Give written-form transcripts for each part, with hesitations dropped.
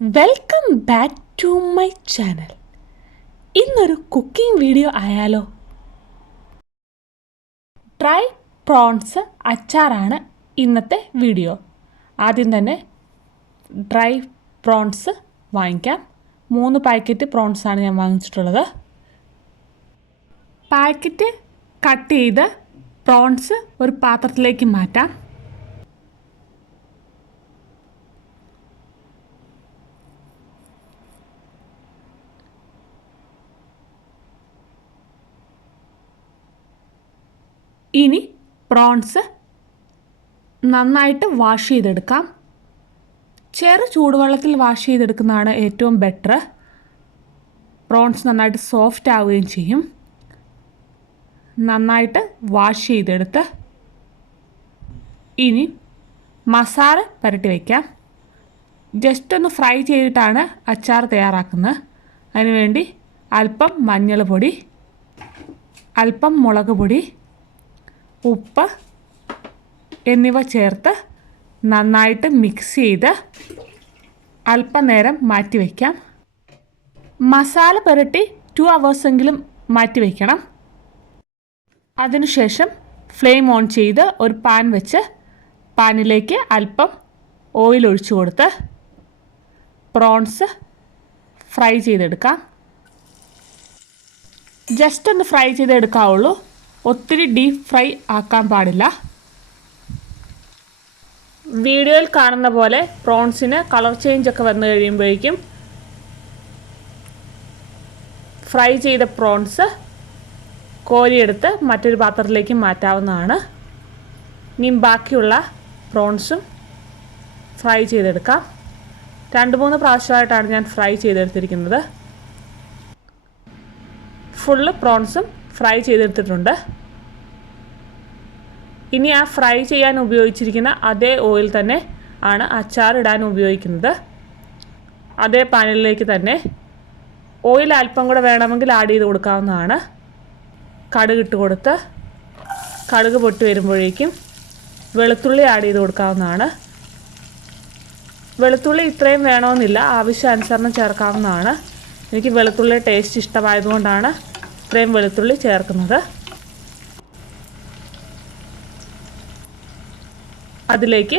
Welcome back to my channel. ഇന്നൊരു cooking video ആയാലോ? Dry prawns അച്ചാറാണ് ഇന്നത്തെ വീഡിയോ. ആദ്യം തന്നെ ഡ്രൈ പ്രോൺസ് വാങ്ങിക്കാം. 3 പാക്കറ്റ് പ്രോൺസാണ് ഞാൻ വാങ്ങിച്ചിട്ടുള്ളത്. പാക്കറ്റ് കട്ട് ചെയ്ത് പ്രോൺസ് ഒരു പാത്രത്തിലേക്ക് മാറ്റാം. ഇനി പ്രോൺസ് നന്നായിട്ട് വാഷ് ചെയ്തെടുക്കാം. ചെറു ചൂടുവെള്ളത്തിൽ വാഷ് ചെയ്തെടുക്കുന്നതാണ് ഏറ്റവും ബെറ്റർ. പ്രോൺസ് നന്നായിട്ട് സോഫ്റ്റ് ആവുകയും ചെയ്യും. നന്നായിട്ട് വാഷ് ചെയ്തെടുത്ത് ഇനി മസാല പുരട്ടി വയ്ക്കാം. ജസ്റ്റ് ഒന്ന് ഫ്രൈ ചെയ്തിട്ടാണ് അച്ചാർ തയ്യാറാക്കുന്നത്. അതിനുവേണ്ടി അല്പം മഞ്ഞൾപ്പൊടി, അല്പം മുളക് പൊടി, ഉപ്പ് എന്നിവ ചേർത്ത് നന്നായിട്ട് മിക്സ് ചെയ്ത് അല്പനേരം മാറ്റി വയ്ക്കാം. മസാല പുരട്ടി 2 hours മാറ്റി വയ്ക്കണം. അതിനുശേഷം ഫ്ലെയിം ഓൺ ചെയ്ത് ഒരു പാൻ വെച്ച് പാനിലേക്ക് അല്പം ഓയിൽ ഒഴിച്ചു കൊടുത്ത് പ്രോൺസ് ഫ്രൈ ചെയ്തെടുക്കാം. ജസ്റ്റ് ഒന്ന് ഫ്രൈ ചെയ്തെടുക്കാവുള്ളൂ. ഒത്തിരി ഡീപ്പ് ഫ്രൈ ആക്കാൻ പാടില്ല. വീഡിയോയിൽ കാണുന്ന പോലെ പ്രോൺസിന് കളർ ചേഞ്ച് ഒക്കെ വന്നു കഴിയുമ്പോഴേക്കും ഫ്രൈ ചെയ്ത പ്രോൺസ് കോരിയെടുത്ത് മറ്റൊരു പാത്രത്തിലേക്ക് മാറ്റാവുന്നതാണ്. ഇനി ബാക്കിയുള്ള പ്രോൺസും ഫ്രൈ ചെയ്തെടുക്കാം. 2-3 പ്രാവശ്യമായിട്ടാണ് ഞാൻ ഫ്രൈ ചെയ്തെടുത്തിരിക്കുന്നത്. ഫുള്ള് പ്രോൺസും ഫ്രൈ ചെയ്തെടുത്തിട്ടുണ്ട്. ഇനി ആ ഫ്രൈ ചെയ്യാൻ ഉപയോഗിച്ചിരിക്കുന്ന അതേ ഓയിൽ തന്നെ ആണ് അച്ചാർ ഇടാൻ ഉപയോഗിക്കുന്നത്. അതേ പാനിലേക്ക് തന്നെ ഓയിൽ അല്പം കൂടെ വേണമെങ്കിൽ ആഡ് ചെയ്ത് കൊടുക്കാവുന്നതാണ്. കടുക് ഇട്ട് കൊടുത്ത് കടുക് പൊട്ടി വരുമ്പോഴേക്കും വെളുത്തുള്ളി ആഡ് ചെയ്ത് കൊടുക്കാവുന്നതാണ്. വെളുത്തുള്ളി ഇത്രയും വേണമെന്നില്ല, ആവശ്യാനുസരണം ചേർക്കാവുന്നതാണ്. എനിക്ക് വെളുത്തുള്ളി ടേസ്റ്റ് ഇഷ്ടമായതുകൊണ്ടാണ് ഇത്രയും വെളുത്തുള്ളി ചേർക്കുന്നത്. അതിലേക്ക്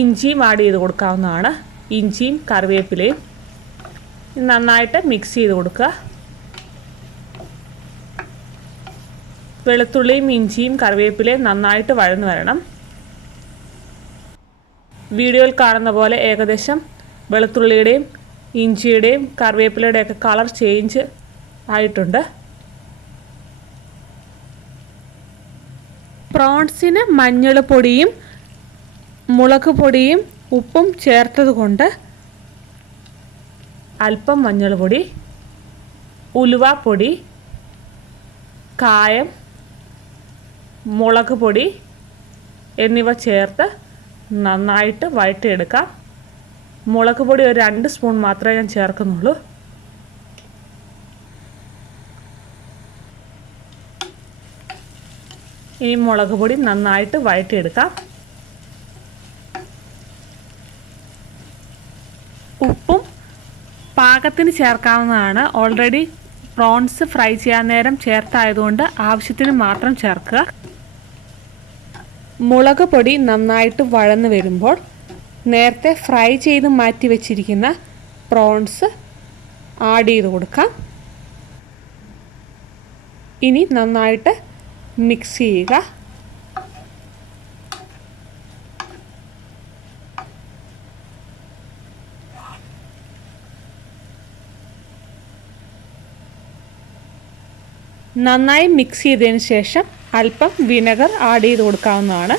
ഇഞ്ചിയും ആഡ് ചെയ്ത് കൊടുക്കാവുന്നതാണ്. ഇഞ്ചിയും കറിവേപ്പിലയും നന്നായിട്ട് മിക്സ് ചെയ്ത് കൊടുക്കുക. വെളുത്തുള്ളിയും ഇഞ്ചിയും കറിവേപ്പിലയും നന്നായിട്ട് വഴന്നു വരണം. വീഡിയോയിൽ കാണുന്ന പോലെ ഏകദേശം വെളുത്തുള്ളിയുടെയും ഇഞ്ചിയുടെയും കറിവേപ്പിലയുടെയൊക്കെ കളർ ചേഞ്ച് ആയിട്ടുണ്ട്. പ്രോൺസിന് മഞ്ഞൾപ്പൊടിയും മുളക് പൊടിയും ഉപ്പും ചേർത്തത് കൊണ്ട് അല്പം മഞ്ഞൾപ്പൊടി, ഉലുവാപ്പൊടി, കായം, മുളക് പൊടി എന്നിവ ചേർത്ത് നന്നായിട്ട് വഴറ്റിയെടുക്കാം. മുളക് പൊടി ഒരു 2 സ്പൂൺ മാത്രമേ ഞാൻ ചേർക്കുന്നുള്ളൂ. ഈ മുളക് പൊടി നന്നായിട്ട് വഴറ്റിയെടുക്കാം. ഉപ്പും പാകത്തിന് ചേർക്കാവുന്നതാണ്. ഓൾറെഡി പ്രോൺസ് ഫ്രൈ ചെയ്യാൻ നേരം ചേർത്തായതുകൊണ്ട് ആവശ്യത്തിന് മാത്രം ചേർക്കുക. മുളക് പൊടി നന്നായിട്ട് വഴന്ന് വരുമ്പോൾ നേരത്തെ ഫ്രൈ ചെയ്ത് മാറ്റി വെച്ചിരിക്കുന്ന പ്രോൺസ് ആഡ് ചെയ്ത് കൊടുക്കാം. ഇനി നന്നായിട്ട് മിക്സ് ചെയ്യുക. നന്നായി മിക്സ് ചെയ്തതിന് ശേഷം അല്പം വിനെഗർ ആഡ് ചെയ്ത് കൊടുക്കാവുന്നതാണ്.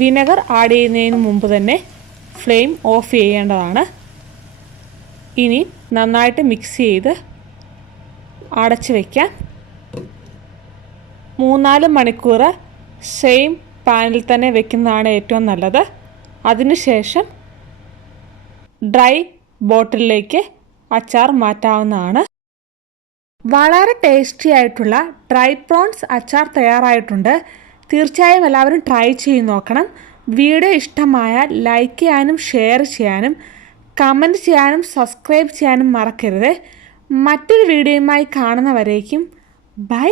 വിനെഗർ ആഡ് ചെയ്യുന്നതിന് മുമ്പ് തന്നെ ഫ്ലെയിം ഓഫ് ചെയ്യേണ്ടതാണ്. ഇനി നന്നായിട്ട് മിക്സ് ചെയ്ത് അടച്ച് വയ്ക്കാം. 3-4 മണിക്കൂർ സെയിം പാനിൽ തന്നെ വെക്കുന്നതാണ് ഏറ്റവും നല്ലത്. അതിനുശേഷം ഡ്രൈ ബോട്ടിലിലേക്ക് അച്ചാർ മാറ്റാവുന്നതാണ്. വളരെ ടേസ്റ്റി ആയിട്ടുള്ള ഡ്രൈ പ്രോൺസ് അച്ചാർ തയ്യാറായിട്ടുണ്ട്. തീർച്ചയായും എല്ലാവരും ട്രൈ ചെയ്ത് നോക്കണം. വീഡിയോ ഇഷ്ടമായാൽ ലൈക്ക് ചെയ്യാനും ഷെയർ ചെയ്യാനും കമൻറ്റ് ചെയ്യാനും സബ്സ്ക്രൈബ് ചെയ്യാനും മറക്കരുത്. മറ്റൊരു വീഡിയോയുമായി കാണുന്നവരേക്കും ബൈ.